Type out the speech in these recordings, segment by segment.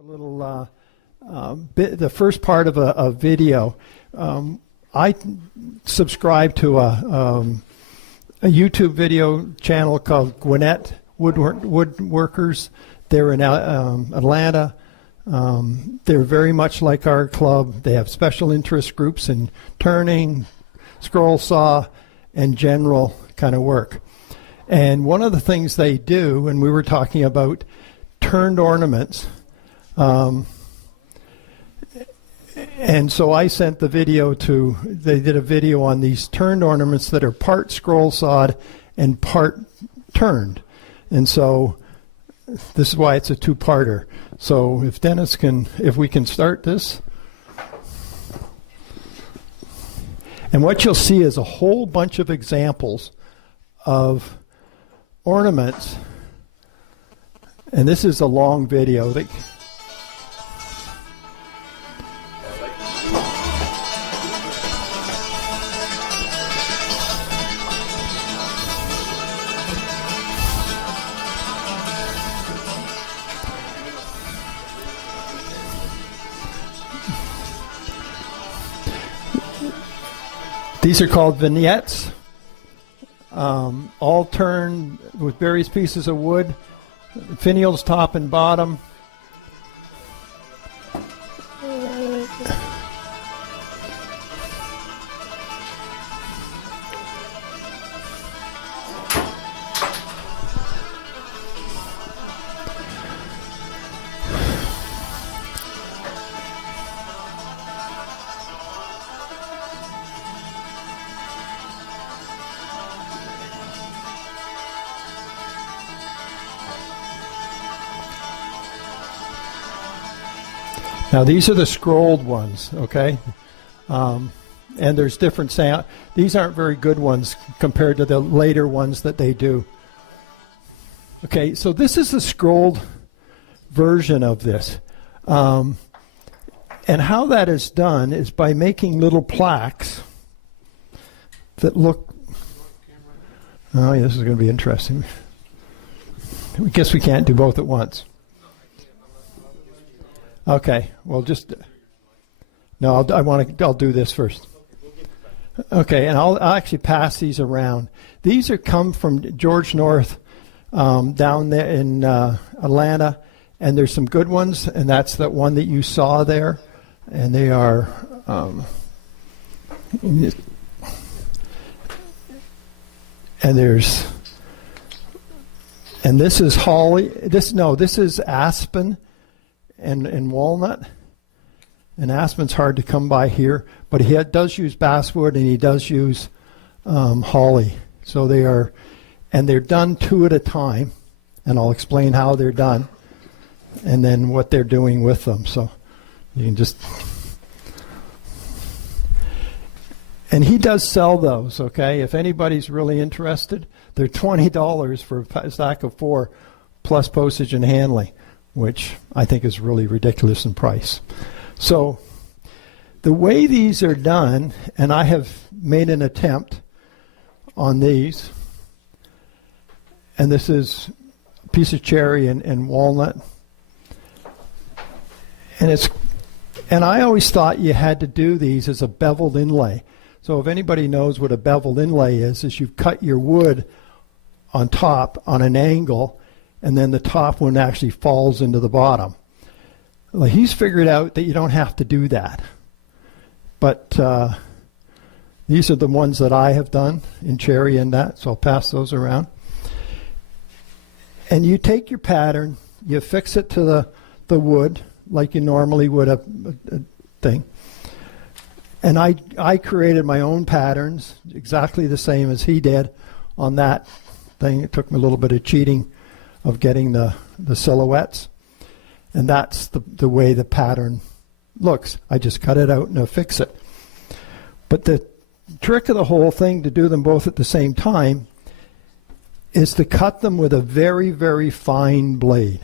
A little the first part of a video. I subscribe to a YouTube video channel called Gwinnett Woodworkers. They're in Atlanta. They're very much like our club. They have special interest groups in turning, scroll saw, and general kind of work. And one of the things they do, and we were talking about turned ornaments, and so I sent the video to, they did a video on these turned ornaments that are part scroll sawed and part turned. And so this is why it's a two-parter. So if Dennis can, if we can start this. And what you'll see is a whole bunch of examples of ornaments. And this is a long video that these are called vignettes, all turned with various pieces of wood, finials top and bottom. Now these are the scrolled ones, okay? And there's different sound. These aren't very good ones compared to the later ones that they do. Okay, so this is the scrolled version of this. And how that is done is by making little plaques that look, oh yeah, this is going to be interesting. I guess we can't do both at once. Okay, well, just no. I'll do this first. Okay, and I'll actually pass these around. These are come from George North down there in Atlanta, and there's some good ones, and that's that one that you saw there, and they are. And this is holly. This is aspen. And walnut, and aspen's hard to come by here, but he does use basswood and he does use holly. So they are, and they're done two at a time, and I'll explain how they're done, and then what they're doing with them. So you can just, and he does sell those. Okay, if anybody's really interested, they're $20 for a stack of 4, plus postage and handling, which I think is really ridiculous in price. So the way these are done, and I have made an attempt on these, and this is a piece of cherry and walnut, and I always thought you had to do these as a beveled inlay. So if anybody knows what a beveled inlay is you cut your wood on top on an angle, and then the top one actually falls into the bottom. Well, he's figured out that you don't have to do that. But these are the ones that I have done in cherry and that, so I'll pass those around. And you take your pattern, you fix it to the wood like you normally would a thing. And I created my own patterns, exactly the same as he did on that thing. It took me a little bit of cheating of getting the silhouettes, and that's the way the pattern looks. I just cut it out and affix it. But the trick of the whole thing to do them both at the same time is to cut them with a very, very fine blade.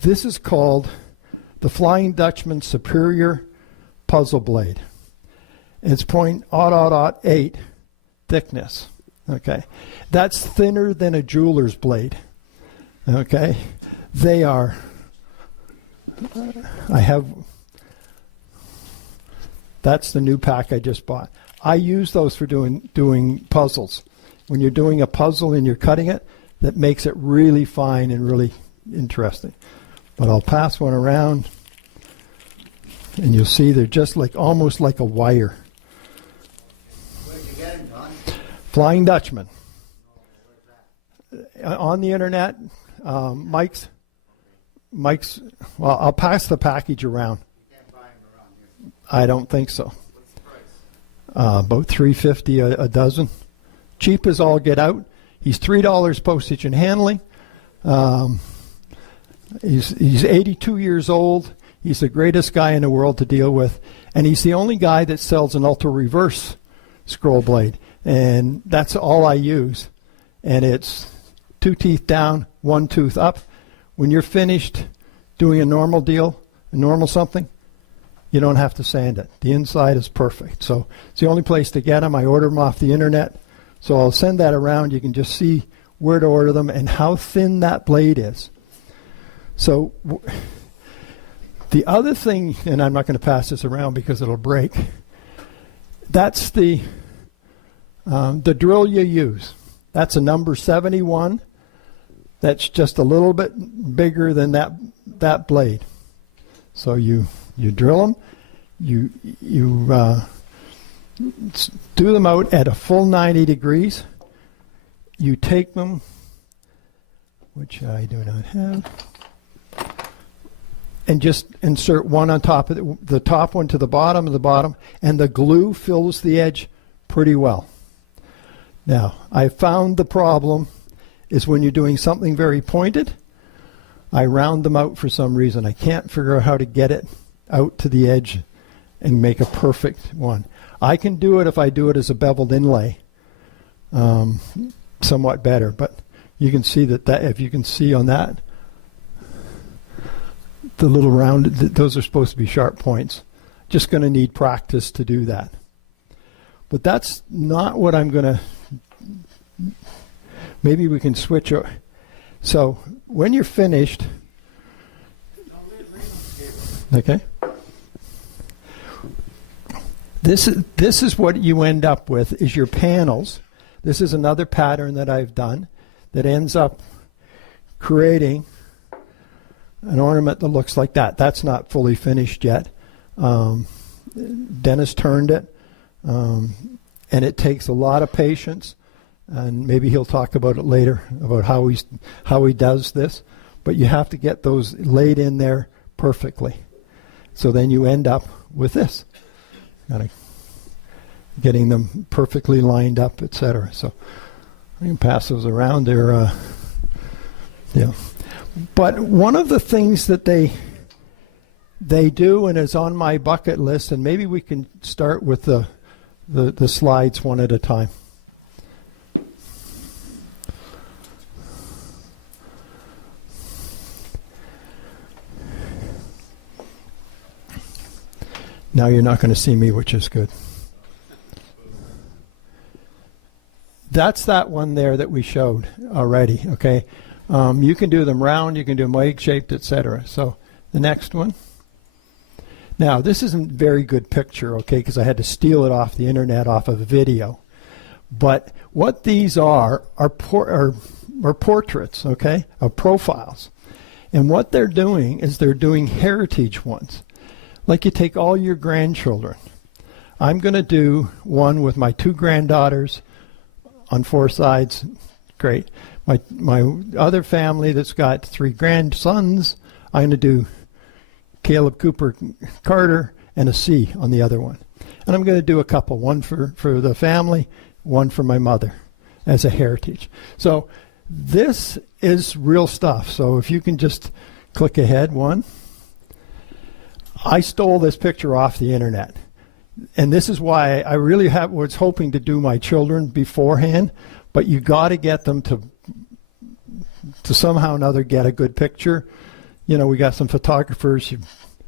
This is called the Flying Dutchman Superior Puzzle Blade. It's .008 thickness. Okay, that's thinner than a jeweler's blade. Okay, they are I have, that's the new pack I just bought. I use those for doing puzzles. When you're doing a puzzle and you're cutting it, that makes it really fine and really interesting. But I'll pass one around, and you'll see they're just like almost like a wire. Where'd you get him, Don? Flying Dutchman. Where's that? On the internet, Mike's, well, I'll pass the package around. You can't buy him around here. I don't think so. What's the price? About $3.50 a dozen. Cheap as all get out. He's $3 postage and handling. He's 82 years old. He's the greatest guy in the world to deal with. And he's the only guy that sells an ultra reverse scroll blade. And that's all I use. And it's 2 teeth down, 1 tooth up. When you're finished doing a normal deal, a normal something, you don't have to sand it. The inside is perfect. So it's the only place to get them. I order them off the internet. So I'll send that around. You can just see where to order them and how thin that blade is. So the other thing, and I'm not going to pass this around because it'll break, that's the drill you use. That's a number 71. That's just a little bit bigger than that blade. So you drill them, you do them out at a full 90 degrees. You take them, which I do not have, and just insert one on top of the top one to the bottom, and the glue fills the edge pretty well. Now, I found the problem is when you're doing something very pointed, I round them out for some reason. I can't figure out how to get it out to the edge and make a perfect one. I can do it if I do it as a beveled inlay, somewhat better. But you can see that if you can see on that, the little rounded, those are supposed to be sharp points. Just going to need practice to do that. But that's not what I'm going to. Maybe we can switch. So when you're finished, okay. This is what you end up with is your panels. This is another pattern that I've done that ends up creating an ornament that looks like that. That's not fully finished yet. Dennis turned it, and it takes a lot of patience. And maybe he'll talk about it later about how he does this. But you have to get those laid in there perfectly. So then you end up with this. Getting them perfectly lined up, etc. So I can pass those around there. Yeah. But one of the things that they do, and is on my bucket list, and maybe we can start with the slides one at a time. Now you're not going to see me, which is good. That's that one there that we showed already, okay? You can do them round, you can do them egg-shaped, etc. So the next one. Now, this isn't a very good picture, okay, because I had to steal it off the internet, off of a video. But what these are portraits, okay, of profiles. And what they're doing is they're doing heritage ones. Like you take all your grandchildren. I'm going to do one with my 2 granddaughters on 4 sides. Great. My other family that's got 3 grandsons, I'm going to do Caleb Cooper Carter and a C on the other one. And I'm going to do a couple, one for the family, one for my mother as a heritage. So this is real stuff. So if you can just click ahead one. I stole this picture off the internet. And this is why I really was hoping to do my children beforehand, but you got to get them to somehow or another get a good picture. You know, we got some photographers. You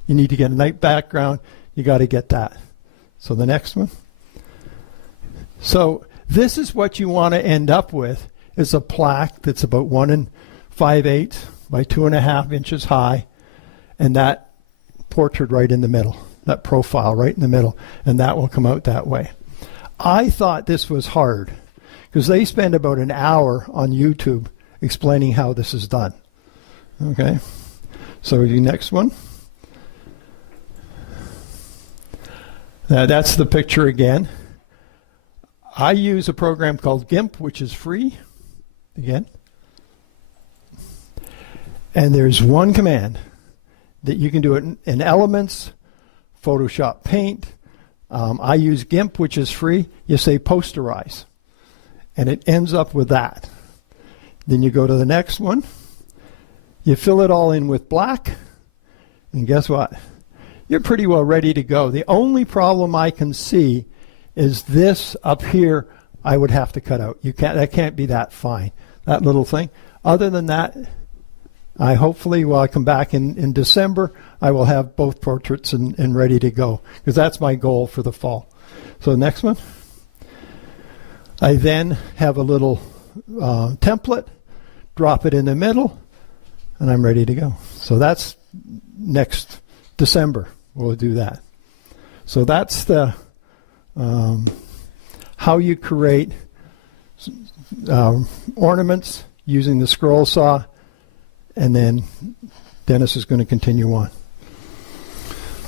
need to get a night background. You got to get that. So the next one. So this is what you want to end up with is a plaque that's about 1 5/8 by 2.5 inches high, and that portrait right in the middle, that profile right in the middle, and that will come out that way. I thought this was hard because they spend about an hour on YouTube explaining how this is done. Okay, so the next one. Now that's the picture again. I use a program called GIMP, which is free, again. And there's one command that you can do it in Elements, Photoshop Paint. I use GIMP, which is free. You say posterize, and it ends up with that. Then you go to the next one. You fill it all in with black, and guess what? You're pretty well ready to go. The only problem I can see is this up here I would have to cut out. That can't be that fine, that little thing. Other than that, I hopefully, when I come back in December, I will have both portraits and ready to go, because that's my goal for the fall. So next one. I then have a little template, drop it in the middle, and I'm ready to go. So that's next December. We'll do that. So that's the how you create ornaments using the scroll saw, and then Dennis is going to continue on.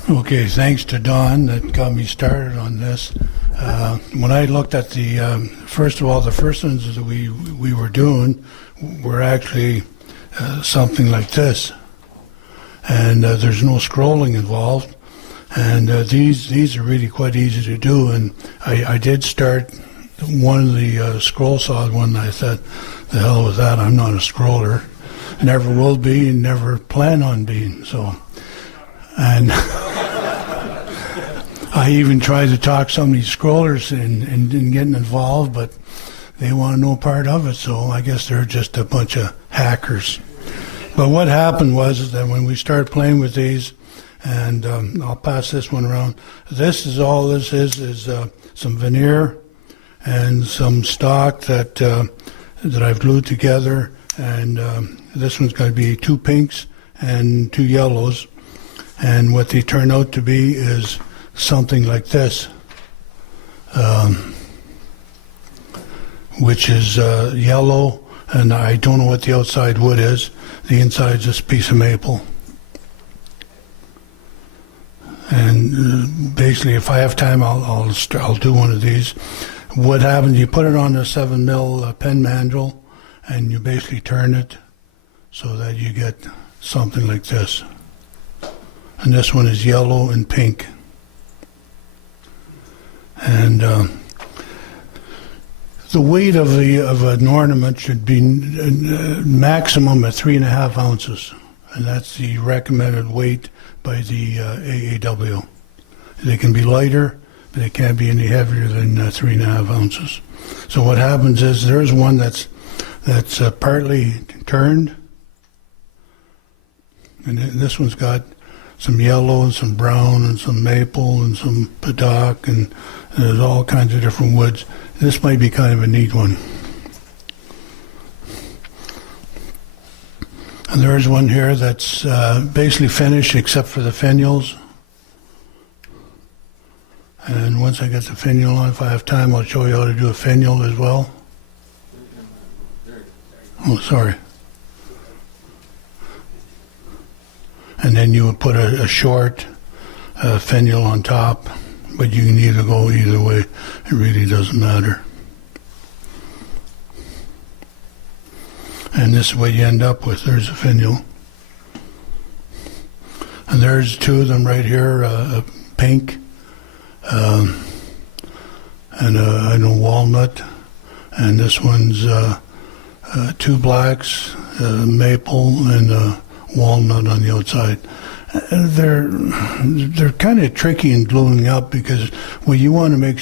Okay, thanks to Don that got me started on this. When I looked at the, first of all, the first ones that we were doing were actually something like this. And there's no scrolling involved. And these are really quite easy to do. And I did start one of the scroll saw one. I said, the hell with that, I'm not a scroller. Never will be and never plan on being. So, and I even tried to talk some of these scrollers and getting involved, but they want no part of it. So I guess they're just a bunch of hackers. But what happened was that when we started playing with these, and I'll pass this one around. This is all this is some veneer and some stock that I've glued together, and this one's going to be 2 pinks and 2 yellows, and what they turn out to be is something like this, which is yellow, and I don't know what the outside wood is. The inside is just a piece of maple. And basically, if I have time, I'll do one of these. What happens? You put it on a 7mm pen mandrel, and you basically turn it so that you get something like this. And this one is yellow and pink. And the weight of an ornament should be maximum at 3.5 ounces, and that's the recommended weight by the AAW. They can be lighter, but they can't be any heavier than 3.5 ounces. So what happens is there's one that's partly turned, and this one's got some yellow and some brown and some maple and some padock, and there's all kinds of different woods. This might be kind of a neat one. And there's one here that's basically finished except for the finials. And once I get the finial on, if I have time, I'll show you how to do a finial as well. Oh, sorry. And then you would put a short finial on top, but you can either go either way. It really doesn't matter. And this is what you end up with. There's a finial. And there's 2 of them right here, a pink and a walnut. And this one's 2 blacks, maple and walnut on the outside. They're kind of tricky in gluing up, because what you want to make